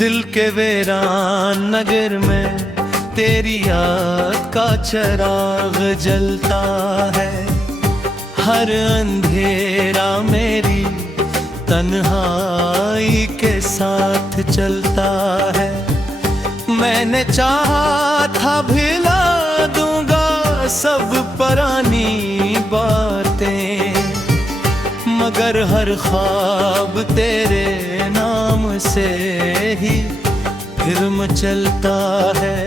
दिल के वीरान नगर में तेरी याद का चिराग जलता है। हर अंधेरा मेरी तन्हाई के साथ चलता है। मैंने चाहा था भिला दूंगा सब पुरानी बातें, मगर हर ख्वाब तेरे नाम से ही फिर मचलता है।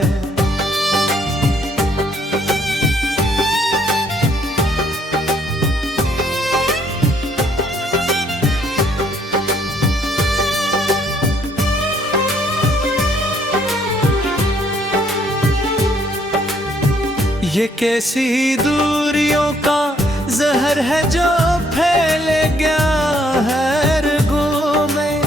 ये कैसी दूरियों का जहर है जो फैल गया है रगों में।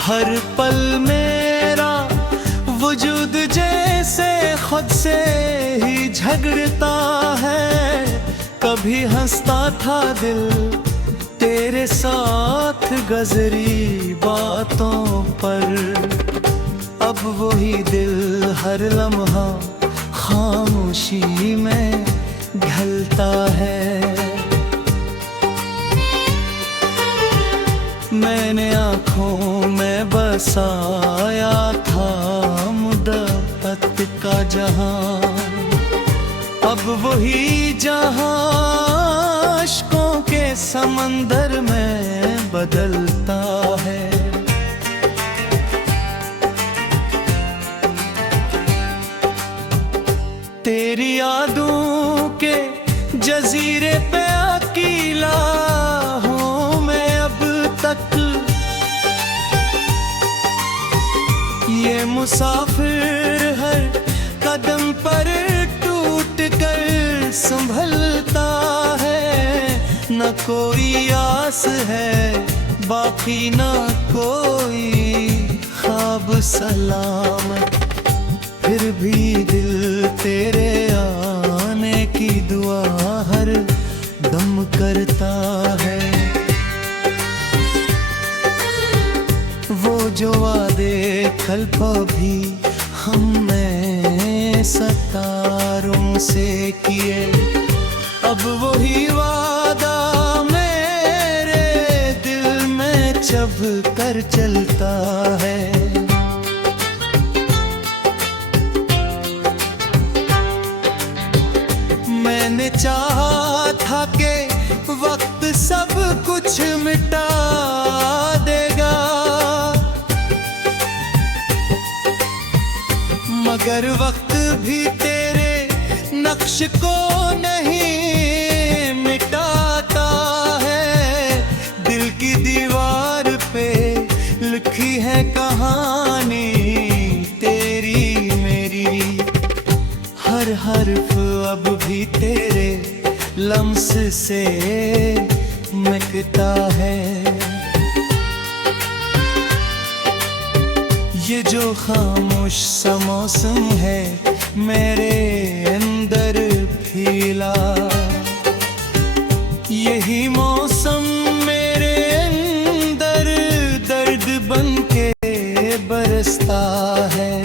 हर पल मेरा वजूद जैसे खुद से ही झगड़ता है। कभी हंसता था दिल तेरे साथ गजरी बातों पर, अब वही दिल हर लम्हा खामोशी में ढलता है। मैंने आँखों में बसाया था मुद्दत का जहां, अब वही जहां अश्कों के समंदर में बदलता है। तेरी यादों के जजीरे पे अकेला हूँ मैं अब तक। ये मुसाफिर हर कदम पर टूट कर संभलता है। न कोई आस है बाकी न कोई ख्वाब सलामत, फिर भी दिल तेरे आने की दुआ हर दम करता है। वो जो वादे कल भी हमने सितारों से किए, अब वही वादा मेरे दिल में चभ कर चलता है। मैंने चाहा था कि वक्त सब कुछ मिटा देगा, मगर वक्त भी तेरे नक्श को नहीं मिटाता है। दिल की दीवार पे लिखी है कहानी तेरी मेरी, हर हर्फ अब भी तेरे लम्स से महकता है। ये जो खामोश सा मौसम है मेरे अंदर फीला, यही मौसम मेरे अंदर दर्द बन के बरसता है।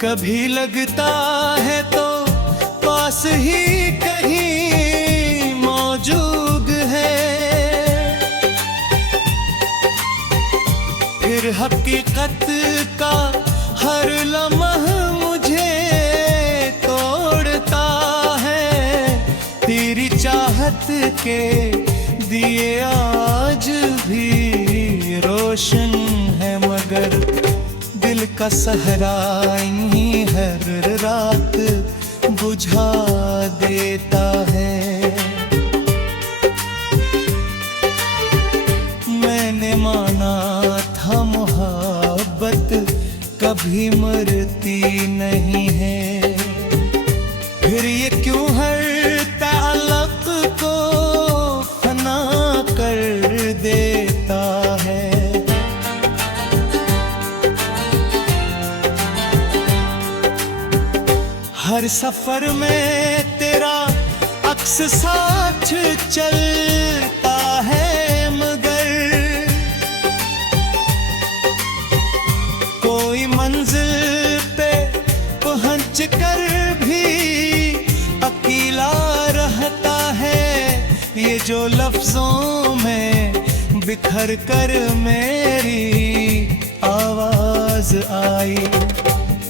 कभी लगता है तो पास ही कहीं मौजूद है, फिर हकीकत का हर लम्हा मुझे तोड़ता है। तेरी चाहत के दिए आज भी रोशन है, मगर दिल का सहरा ही हर रात बुझा देता है। मैंने माना था मोहब्बत कभी मरती नहीं है, फिर ये क्यों हर ताल्लुक को फना कर देता है। हर सफर में तेरा अक्स साथ चलता है, मगर कोई मंजिल पे पहुंच कर भी अकेला रहता है। ये जो लफ्जों में बिखर कर मेरी आवाज आई,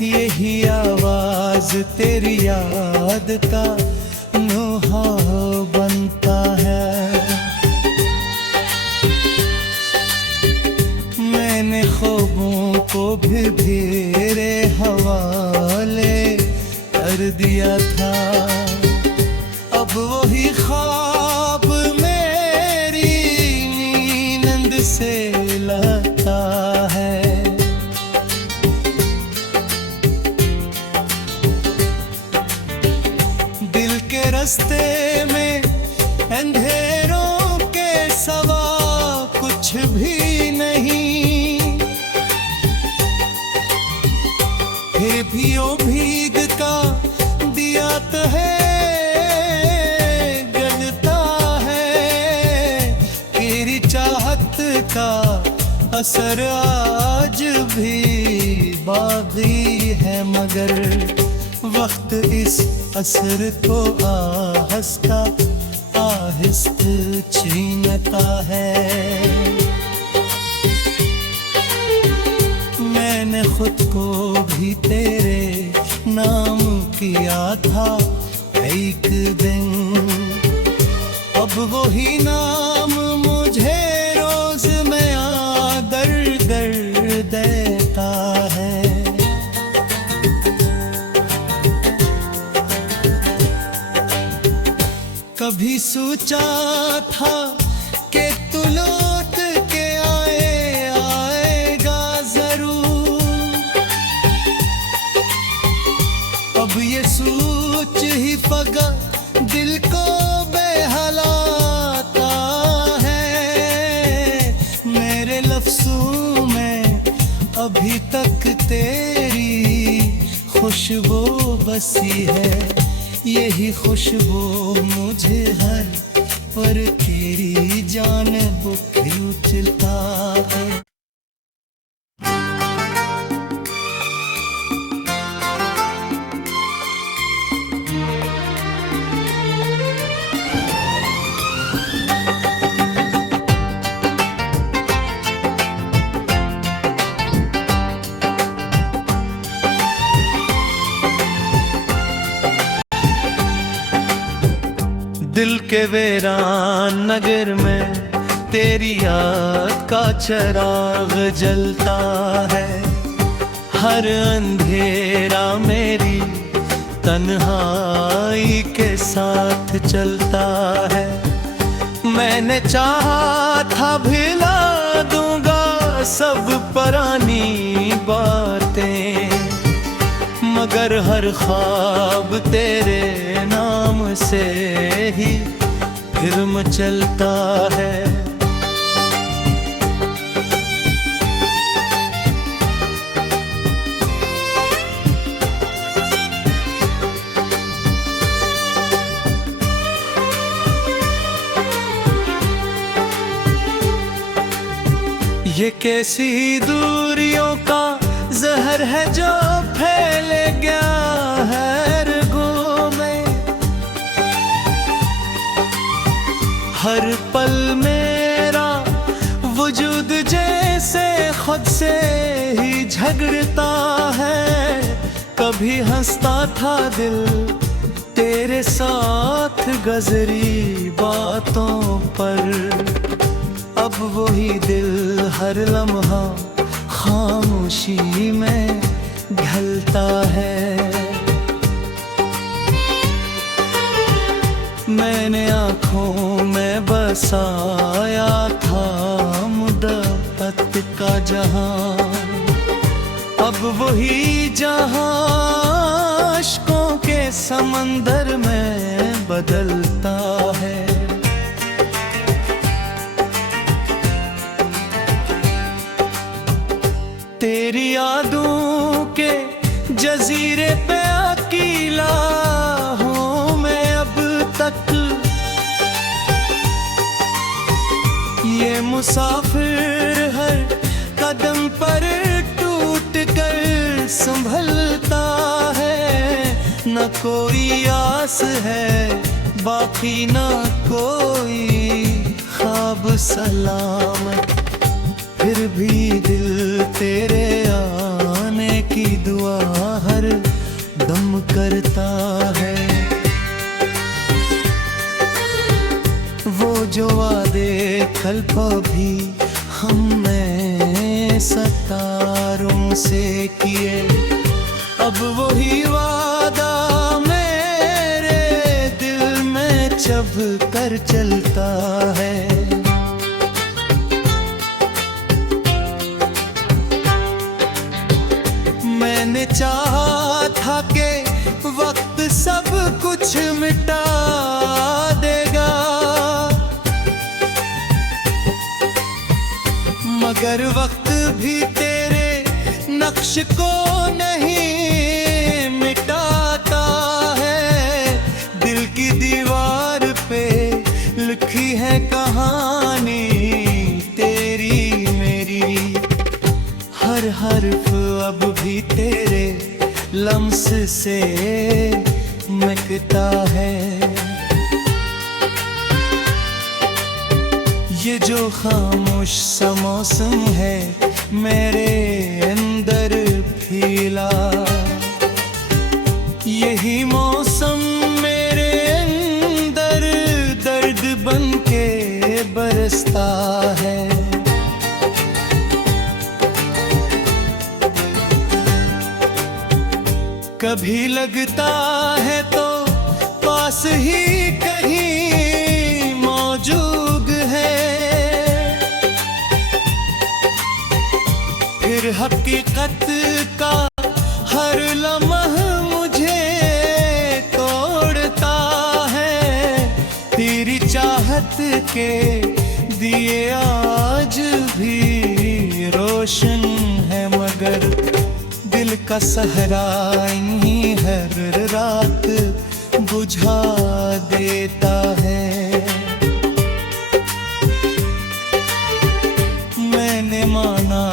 यही आवाज तेरी याद का नोहा बनता है। मैंने ख्वाबों को भी तेरे हवाले कर दिया था, अब वही ख्वाब मेरी नींद से लाता है। दिल के रास्ते में अंधेरों के सिवा कुछ भी नहीं, फिर भी ओ भीग का दिया तो है, गलता है। तेरी चाहत का असर आज भी बाकी है, मगर वक्त इस असर को आहिस्ता आहिस्ता छीनता है। मैंने खुद को भी तेरे नाम किया था एक दिन, अब वही नाम मुझे रोज नया दर्द देता है। कभी सोचा था कि तू लौट के आएगा जरूर, अब ये सोच ही पगा दिल को बहलाता है। मेरे लफ्जों में अभी तक तेरी खुशबू बसी है, यही खुशबू मुझे हर पर तेरी जानिब खींचता है। दिल के वीरान नगर में तेरी याद का चिराग जलता है, हर अंधेरा मेरी तन्हाई के साथ चलता है। मैंने चाहा था भुला दूंगा सब पुरानी बातें, मगर हर ख्वाब तेरे नाम से ही फिर मचलता है। ये कैसी दूरियों का जहर है जो फैल गया है रगों में, हर पल मेरा वजूद जैसे खुद से ही झगड़ता है। कभी हंसता था दिल तेरे साथ गजरी बातों पर, अब वही दिल हर लम्हा खामोशी में ढलता है। मैंने आँखों में बसाया था मुद्दत का जहां, अब वही जहां अश्कों के समंदर में बदलता है। तेरी यादों के जजीरे पे अकेला हूँ मैं अब तक, ये मुसाफिर हर कदम पर टूट कर संभलता है। न कोई आस है बाकी न कोई ख्वाब सलामत, फिर भी दिल तेरे आने की दुआ हर दम करता है। वो जो वादे कल भी हमने सितारों से किए, अब वही वादा मेरे दिल में चभ कर चलता है। मैंने चाहा था कि वक्त सब कुछ मिटा देगा, मगर वक्त भी तेरे नक्श को नहीं मिटाता है। दिल की दीवार पे लिखी है कहानी तेरी मेरी, हर हर्फ अब भी तेरे लम्स से महकता है। ये जो खामोश सा मौसम है मेरे अंदर फीला, यही मौसम मेरे अंदर दर्द बन के बरसता है। कभी लगता है तो पास ही कहीं मौजूद है, फिर हकीकत का हर लम्हा मुझे तोड़ता है। तेरी चाहत के दिए आज भी रोशन है, मगर दिल का सहरा ही हर रात बुझा देता है। मैंने माना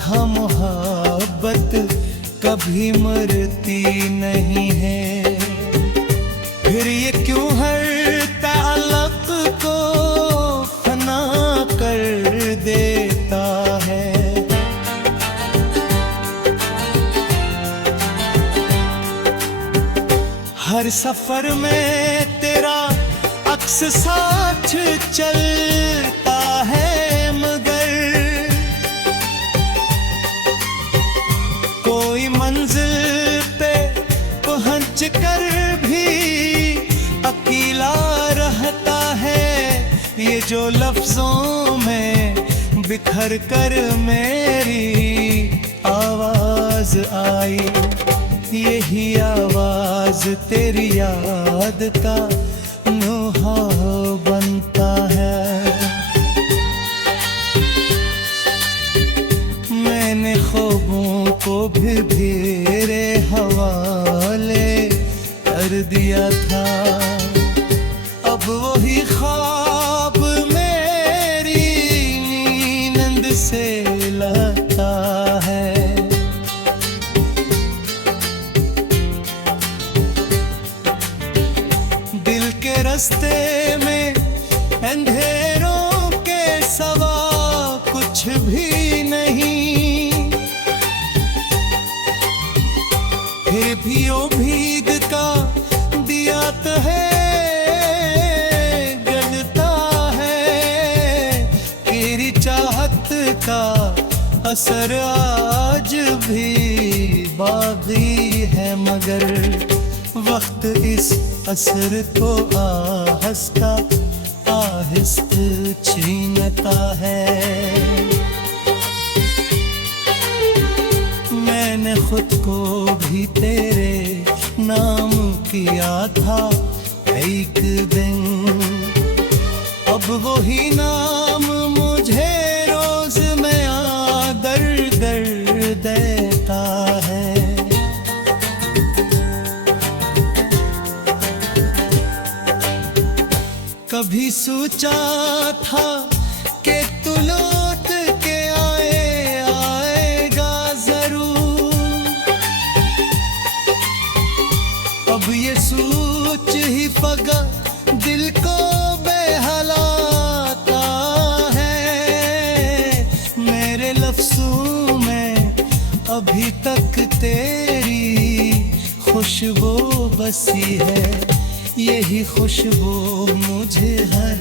था मोहब्बत कभी मरती नहीं है, फिर ये क्यों हर ताल्लुक को फना कर देता है। हर सफर में तेरा अक्स साथ चलता है, मगर कोई मंजिल पे पहुंच कर भी अकेला रहता है। ये जो लफ्जों में बिखर कर मेरी आवाज आई, यही आवाज तेरी याद का नोहा बनता है। मैंने ख्वाबों को भी तेरे हवाले कर दिया था, अब वही ख्वाब मेरी नींद से लाता है। दिल के रास्ते में अंधेरों के सवा कुछ भी नहीं, फिर भी ओ भीग का दिया तो है गलता है। तेरी चाहत का असर आज भी बाकी है, मगर वक्त इस असर को आहिस्ता आहिस्ता छीनता है। मैंने खुद को भी तेरे नाम किया था एक दिन, अब वही नाम मुझे रोज नया दर्द देता है। कभी सोचा था कि मेरे लफ्ज़ों में अभी तक तेरी खुशबू बसी है। यही खुशबू मुझे हर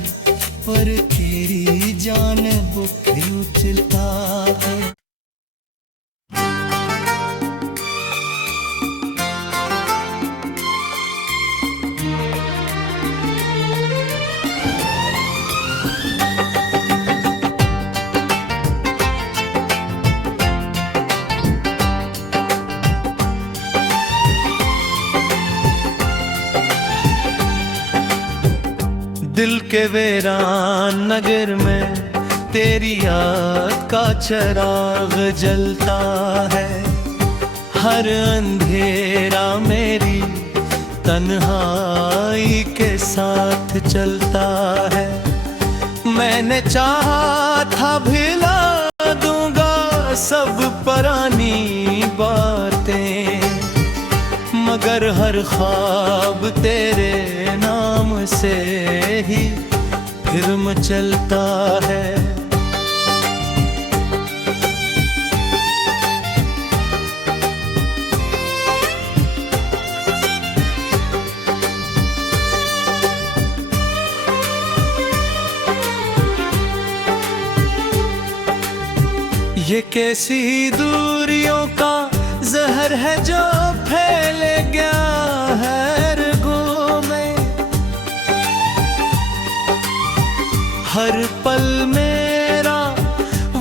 पर तेरी जानिब खींचता है। दिल के वीरान नगर में तेरी याद का चिराग जलता है। हर अंधेरा मेरी तन्हाई के साथ चलता है। मैंने चाहा था भुला दूंगा सब पुरानी बातें, मगर हर ख्वाब तेरे नाम से ही फिर मचलता है। ये कैसी दूरियों का जहर है जो फैल गया है रगों में। हर पल मेरा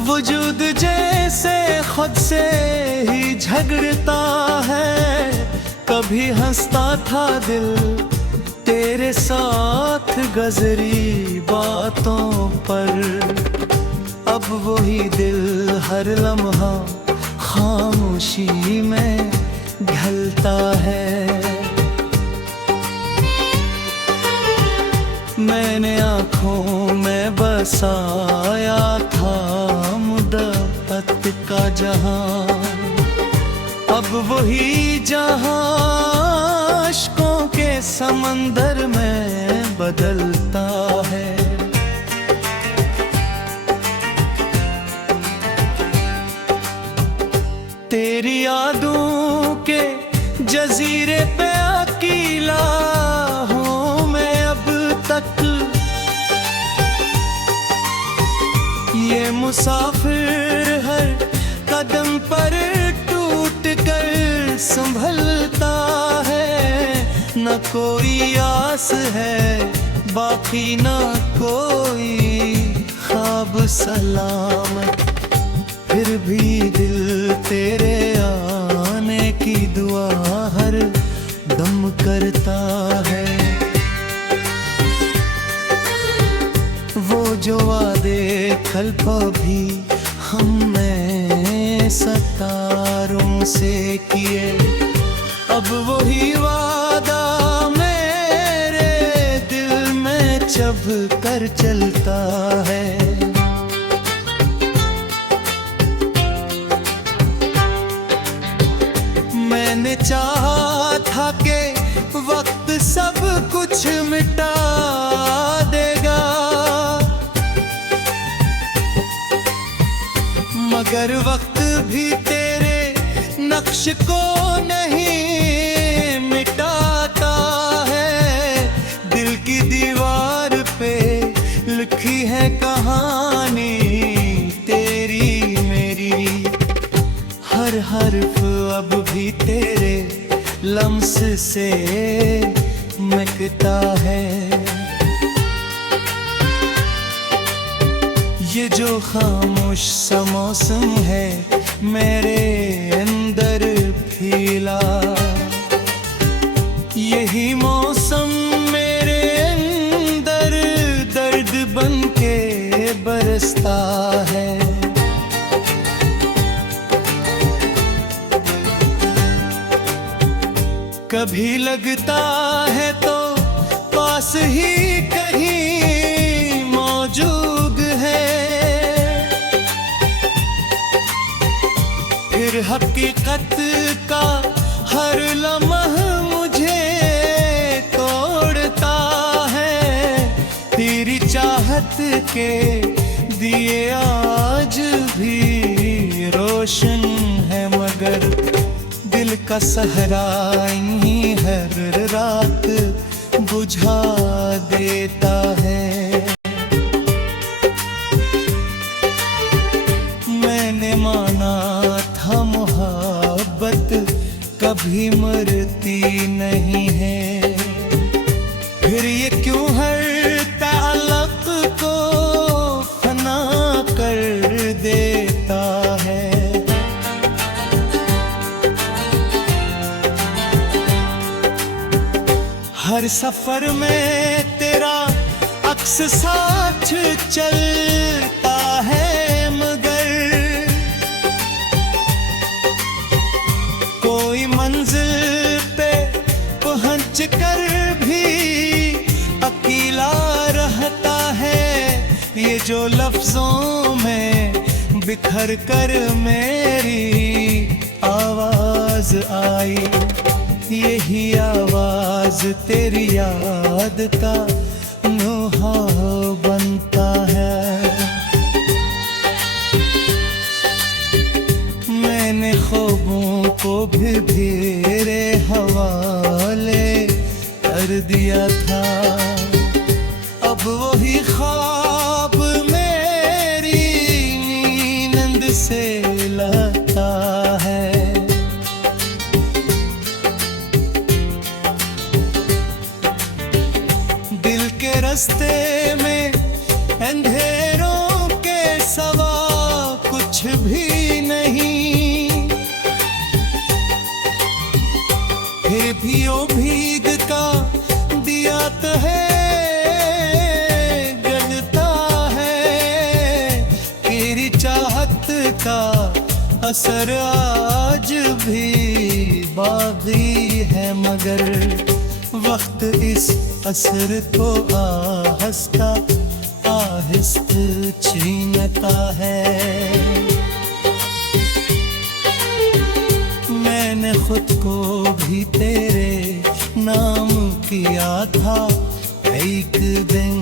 वजूद जैसे खुद से ही झगड़ता है। कभी हंसता था दिल तेरे साथ गजरी बातों पर, अब वही दिल हर लम्हा खामोशी में ढलता है। मैंने आँखों में बसाया था मुद्दत का जहां, अब वही जहां अश्कों के समंदर में बदलता है। तेरी यादों के जजीरे पे अकेला हूँ मैं अब तक। ये मुसाफिर हर कदम पर टूट कर संभलता है। न कोई आस है बाकी न कोई ख्वाब सलामत, फिर भी दिल तेरे आने की दुआ हर दम करता है। वो जो वादे कल भी हमने सितारों से किए, अब वही वादा मेरे दिल में चभ कर चलता है। मैंने चाहा था कि वक्त सब कुछ मिटा देगा, मगर वक्त भी तेरे नक्श को नहीं मिटाता है। दिल की दीवार पे लिखी है कहानी तेरी मेरी, हर हर्फ अब भी तेरे लम्स से महकता है। ये जो खामोश सा मौसम है मेरे अंदर फीला, यही मौसम मेरे अंदर दर्द बन के बरसता है। कभी लगता है तो पास ही कहीं मौजूद है, फिर हकीकत का हर लम्हा मुझे तोड़ता है। तेरी चाहत के दिए आज भी रोशन है मगर दिल का सहरा ही हर रात बुझा देता है। मैंने माना था मोहब्बत कभी मरती नहीं है, फिर ये क्यों हर ताल्लुक को फना कर देता है। हर सफर में तेरा अक्स साथ चलता है, मगर कोई मंजिल पे पहुंच कर भी अकेला रहता है। ये जो लफ्जों में बिखर कर मेरी आवाज आई, यही आवाज तेरी याद का नोहा बनता है। मैंने ख्वाबों को भी तेरे हवाले कर दिया था, अब वही ख्वाब मेरी नींद से लाता है। दिल के रास्ते में अंधेरों के सिवा कुछ भी नहीं, फिर भी ओ भीग का दिया तो है गलता है। तेरी चाहत का असर आज भी बाकी है, मगर वक्त इस असर को आहिस्ता आहिस्ता छीनता है। मैंने खुद को भी तेरे नाम किया था एक दिन,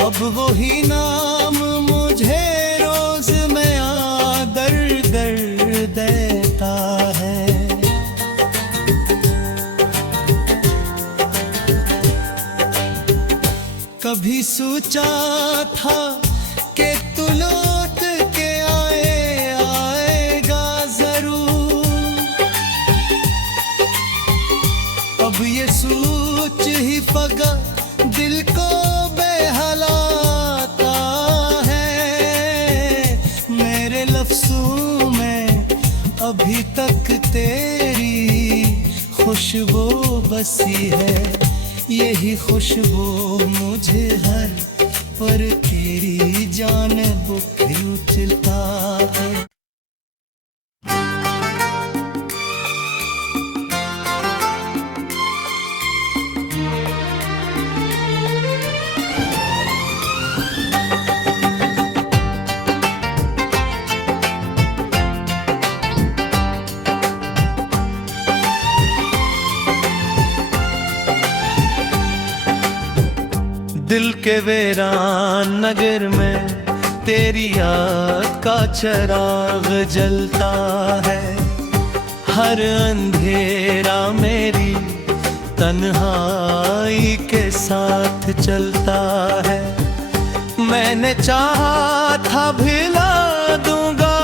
अब वही नाम मुझे रोज नया दर्द देता है। कभी सोचा था कि तू लौट के आएगा जरूर, अब ये सोच ही पगा दिल को बहलाता है। मेरे लफ्जों में अभी तक तेरी खुशबू बसी है, यही खुशबू मुझे हर पर तेरी जानिब खींचता है। दिल के वीरान नगर में तेरी याद का चिराग जलता है, हर अंधेरा मेरी तन्हाई के साथ चलता है। मैंने चाहा था भुला दूंगा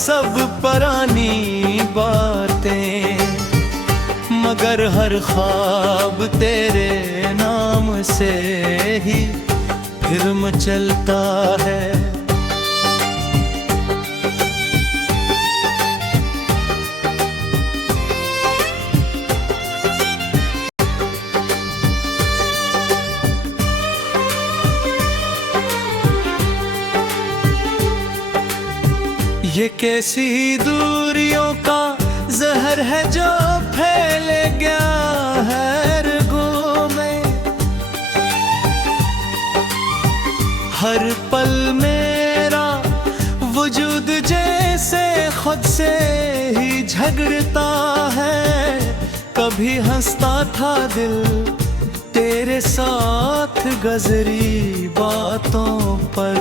सब पुरानी बातें, मगर हर ख्वाब तेरे नाम से ही फिर मचलता है। ये कैसी दूरियों का जहर है जो फैल गया है रगों में, हर पल मेरा वजूद जैसे खुद से ही झगड़ता है। कभी हंसता था दिल तेरे साथ गजरी बातों पर,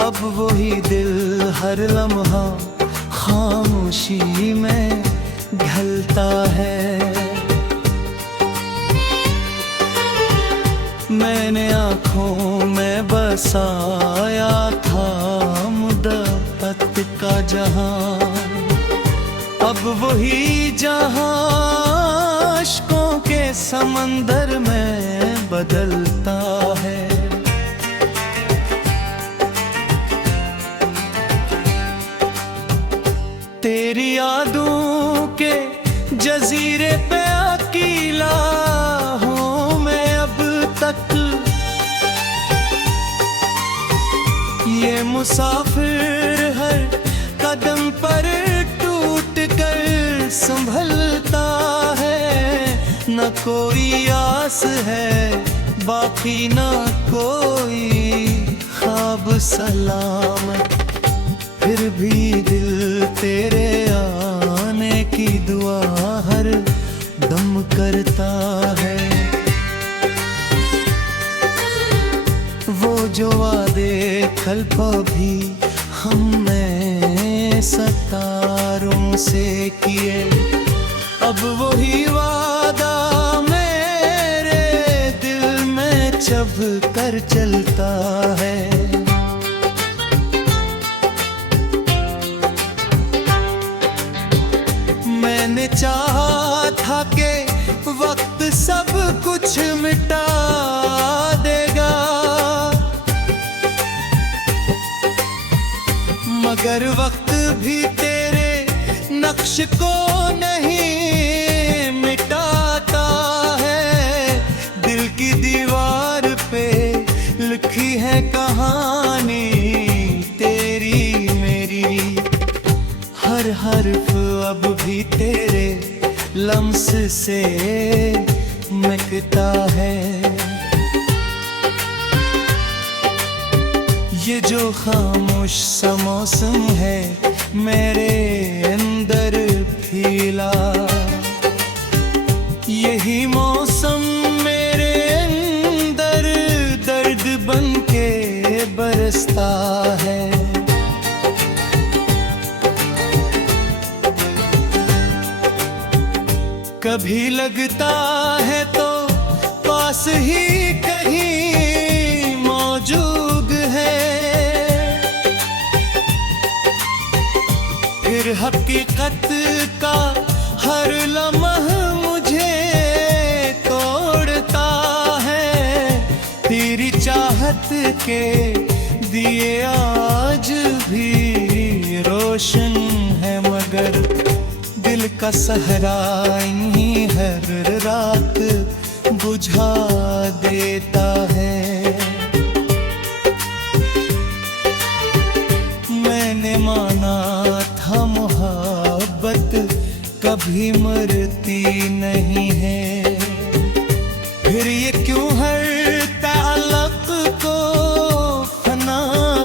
अब वही दिल हर लम्हा खामोशी में ढलता है। मैंने आँखों में बसाया था मुद्दत का जहां, अब वही जहां अश्कों के समंदर में बदलता है। तेरी यादों के जजीरे पे अकेला हूँ मैं अब तक, ये मुसाफिर हर कदम पर टूट कर संभलता है। न कोई आस है बाकी न कोई ख्वाब सलामत, फिर भी दिल तेरे आने की दुआ हर दम करता है। वो जो वादे कल भी हमने सितारों से किए, अब वही वादा मेरे दिल में चभ कर चलता है। मैंने चाहा था कि वक्त सब कुछ मिटा देगा, मगर वक्त भी तेरे नक्श को नहीं मिटाता है। दिल की दीवार पे लिखी है कहानी तेरी मेरी, हर हर्फ अब भी तेरे लम्स से महकता है। ये जो खामोश सा मौसम है मेरे अंदर फीला, यही मौसम मेरे अंदर दर्द बन के बरसता है। कभी लगता है तो पास ही कहीं मौजूद है, फिर हकीकत का हर लम्हा मुझे तोड़ता है। तेरी चाहत के दिए आज भी रोशन है, मगर दिल का सहरा ही हर रात बुझा देता है। मैंने माना था मोहब्बत कभी मरती नहीं है, फिर ये क्यों हर ताल्लुक को फना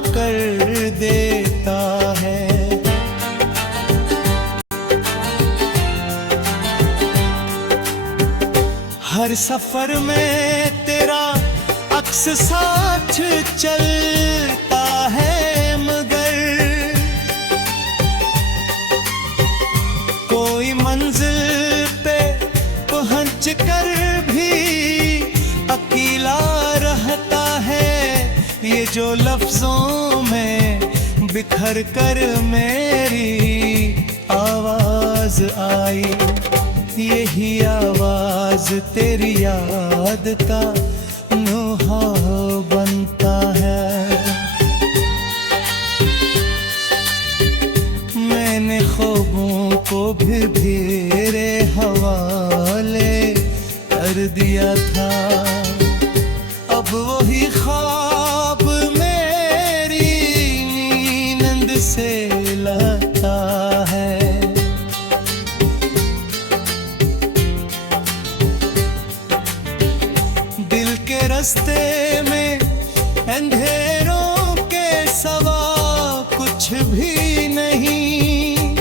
कर देता है। हर सफर में तेरा अक्स साथ चलता है, मगर कोई मंजिल पे पहुंच कर भी अकेला रहता है। ये जो लफ्जों में बिखर कर मेरी आवाज आई, यही आवाज तेरी याद का नोहा बनता है। मैंने ख्वाबों को भी तेरे हवाले कर दिया था, अब वही ख्वाब मेरी नींद से लाता है। दिल के रास्ते में अंधेरों के सवा कुछ भी नहीं,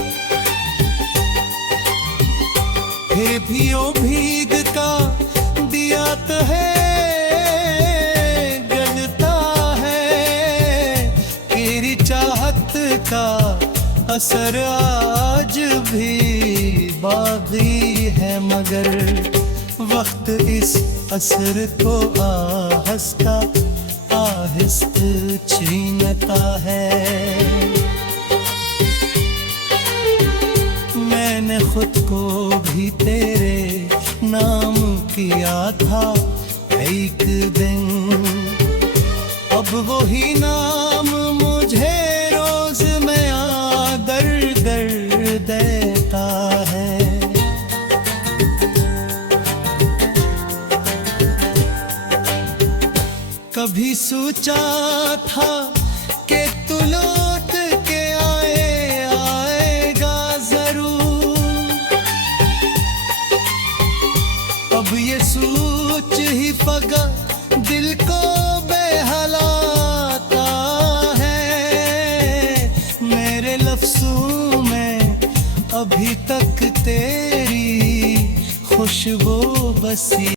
फिर भी ओ भीग का दिया तो है गलता है। तेरी चाहत का असर आज भी बाकी है, मगर वक्त इस असर को आहिस्ता आहिस्ता छीनता है। मैंने खुद को भी तेरे नाम किया था एक दिन, अब वही नाम मुझे रोज नया दर्द देता है। कभी सोचा था कि तू लौट के आएगा जरूर, अब ये सोच ही पगा दिल को बेहलाता है। मेरे लफ्ज़ों में अभी तक तेरी खुशबू बसी